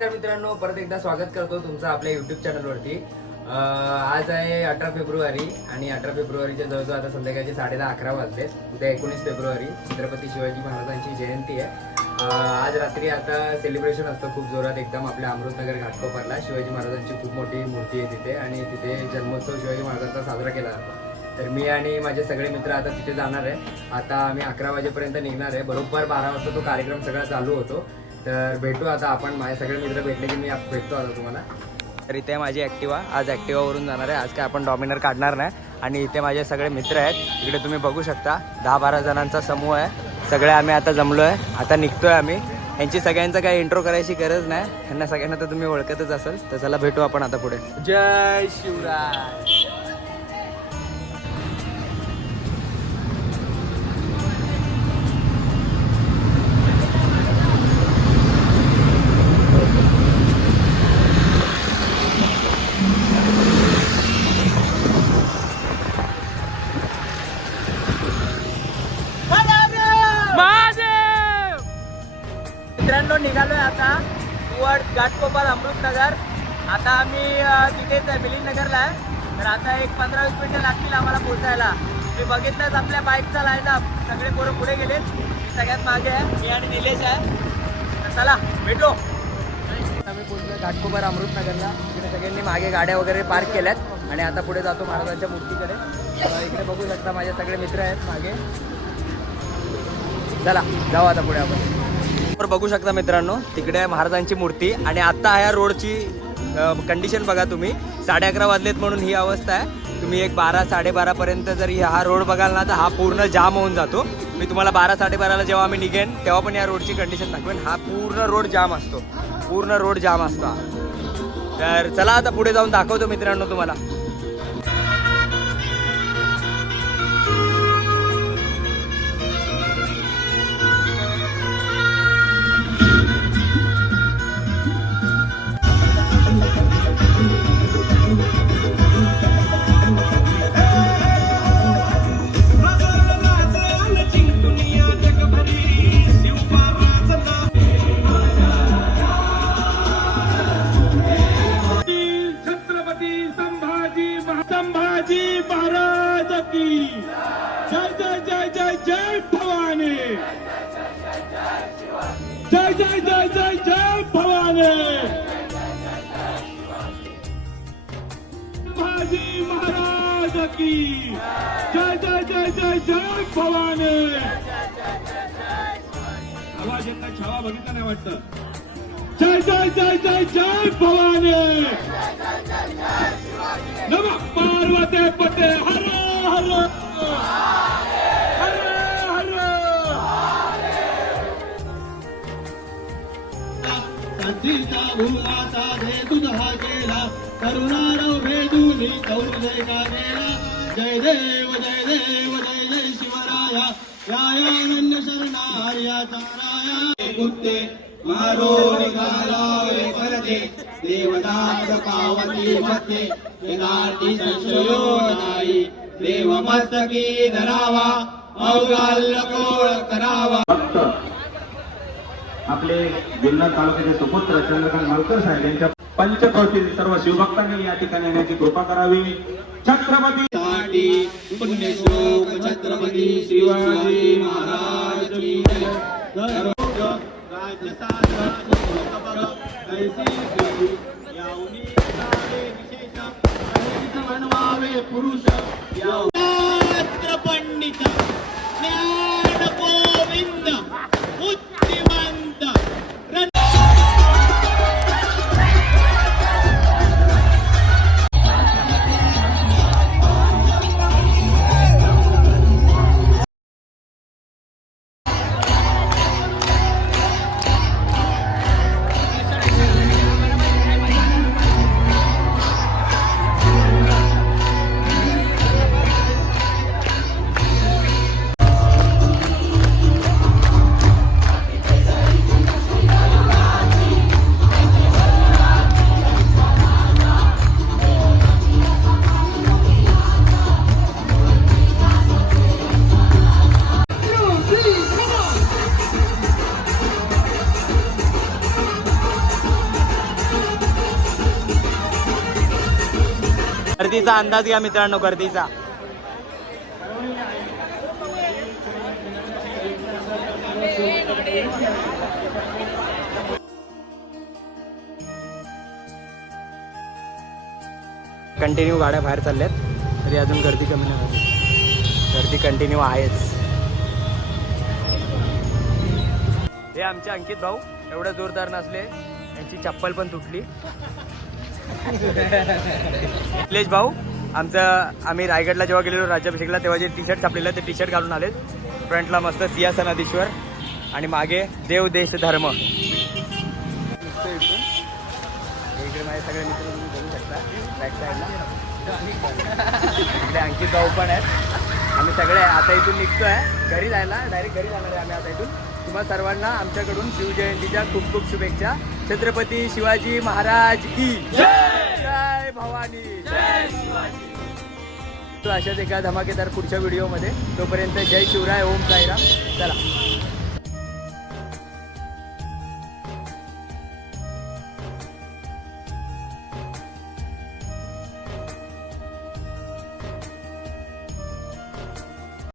तर मित्रांनो परत एकदा स्वागत करतो तुमचं आपल्या यूट्यूब चॅनलवरती। आज आहे 18 फेब्रुवारी आणि 18 फेब्रुवारीच्या जवळजवळ आता संध्याकाळचे 10:30-11 वाजले। उद्या 19 फेब्रुवारी छत्रपती शिवाजी महाराजांची जयंती आहे। आज रात्री आता सेलिब्रेशन असतं खूप जोरात एकदम आपल्या अमृतनगर घाटकोपरला। शिवाजी महाराजांची खूप मोठी मूर्ती आहे तिथे आणि तिथे जन्मोत्सव शिवाजी महाराजांचा साजरा केला जातो। तर मी आणि माझे सगळे मित्र आता तिथे जाणार आहे। आता आम्ही 11 वाजेपर्यंत निघणार आहे। बरोबर 12 वाजता तो कार्यक्रम सगळा चालू होतो। तर भेटू आता आपण, माझे सगळे मित्र भेटले की मी भेटतो आता तुम्हाला। तर इथे माझी ॲक्टिवा, आज ॲक्टिवावरून जाणार आहे। आज काय आपण डॉमिनर काढणार नाही। आणि इथे माझे सगळे मित्र आहेत, इकडे तुम्ही बघू शकता 10-12 जणांचा समूह आहे। सगळे आम्ही आता जमलो आहे, आता निघतोय आम्ही। यांची सगळ्यांचं काही इंट्रो करायची गरज नाही, ह्यांना सगळ्यांना तर तुम्ही ओळखतच असेल। तर चला भेटू आपण आता पुढे। जय शिवराय। मित्रांनो निघालोय आता टुवर्ड घाटकोपर अमृतनगर। आता आम्ही तिथेच आहे, मिलिंदनगरला आहे। तर आता एक 15-20 मिनिटं लागतील आम्हाला पोहोचायला। मी बघितलंच आपल्या बाईकचा लाईनअप, सगळे पोरं पुढे गेलेत, मी सगळ्यात मागे आहे, मी आणि निलेश आहे। तर चला भेटू। आम्ही पोहोचलो घाटकोपर अमृतनगरला। इकडे सगळ्यांनी मागे गाड्या वगैरे पार्क केल्यात आणि आता पुढे जातो महाराजांच्या मूर्तीकडे। इकडे बघू शकता माझे सगळे मित्र आहेत मागे। चला जाऊ आता पुढे आपण। बघू शकता मित्रांनो तिकडे महाराजांची मूर्ती आणि आता ह्या रोडची कंडिशन बघा तुम्ही। 11:30 वाजलेत म्हणून ही अवस्था आहे। तुम्ही एक 12-12:30 पर्यंत जर हा रोड बघाल ना तर हा पूर्ण जाम होऊन जातो। मी तुम्हाला 12-12:30 जेव्हा आम्ही निघेन तेव्हा पण या रोडची कंडिशन दाखवेन। हा पूर्ण रोड जाम असतो, पूर्ण रोड जाम असतो। तर चला आता पुढे जाऊन दाखवतो मित्रांनो तुम्हाला। संभाजी महाराज की जय जय जय जय जय भवानी, जय जय जय जय जय भवानी। संभाजी महाराज की जय जय जय जय जय भवानी। आवाज येत नाही, छावा बघितला नाही वाटतं। जय जय जय जय जय भवानी। नमः पार्वती पते हर हर हर हर। संधीचा भूलाचा भेदून हा गेला, करुणारव भेदून कौरजय का गेला। जय देव जय देव जय जय शिवराया, यायानन्य शरणार्याचा राया। कुत्ते मारो निघाला रे परते, देवदास पावती मध्ये वेदांती संशयो नाही। देव मस्तकी धरावा, मौगाल कोळ करावा। आपले जुन्नर तालुक्याचे सुपुत्र चंद्रकांत मालकर साहेब यांच्या पंचक्रोशीतील सर्व शिवभक्तांनी या ठिकाणी येण्याची कृपा करावी। छत्रपती पुण्यश्लोक छत्रपती शिवाजी महाराज की जय। पुरुष पंडित ज्ञान गोविंद बुद्धिमंत। गर्दीचा अंदाज घ्या मित्रांनो, गर्दीचा. कंटिन्यू गाड्या बाहेर चालल्यात तरी अजून गर्दी कमी नाही झाली. गर्दी कंटिन्यू आहेच. हे आमचे अंकित भाऊ एवढं जोरदार नसले, यांची चप्पल पण तुटली. निलेश भाऊ आमचं, आम्ही रायगडला जेव्हा गेलेलो राज्याभिषेकला तेव्हा जे टी शर्ट छापलेलं ते टी शर्ट घालून आलेत. फ्रंटला मस्त सिंहासनाधीश्वर आणि मागे देव देश धर्म. इकडे माझे सगळे मित्र तुम्ही बघू शकता बॅक साईडला. इकडे अंकित भाऊ पण आहेत. आम्ही सगळे आता इथून निघतोय घरी जायला, डायरेक्ट घरी जाणार आहे आम्ही आता इथून. तुम्हा सर्वांना आमच्याकडून शिवजयंतीच्या खूप खूप शुभेच्छा. छत्रपती शिवाजी महाराज की जय भवानी, जय शिवाजी. तो अशाच एका धमाकेदार पुढच्या व्हिडिओमध्ये. तोपर्यंत जय शिवराय, ओम साईराम. चला.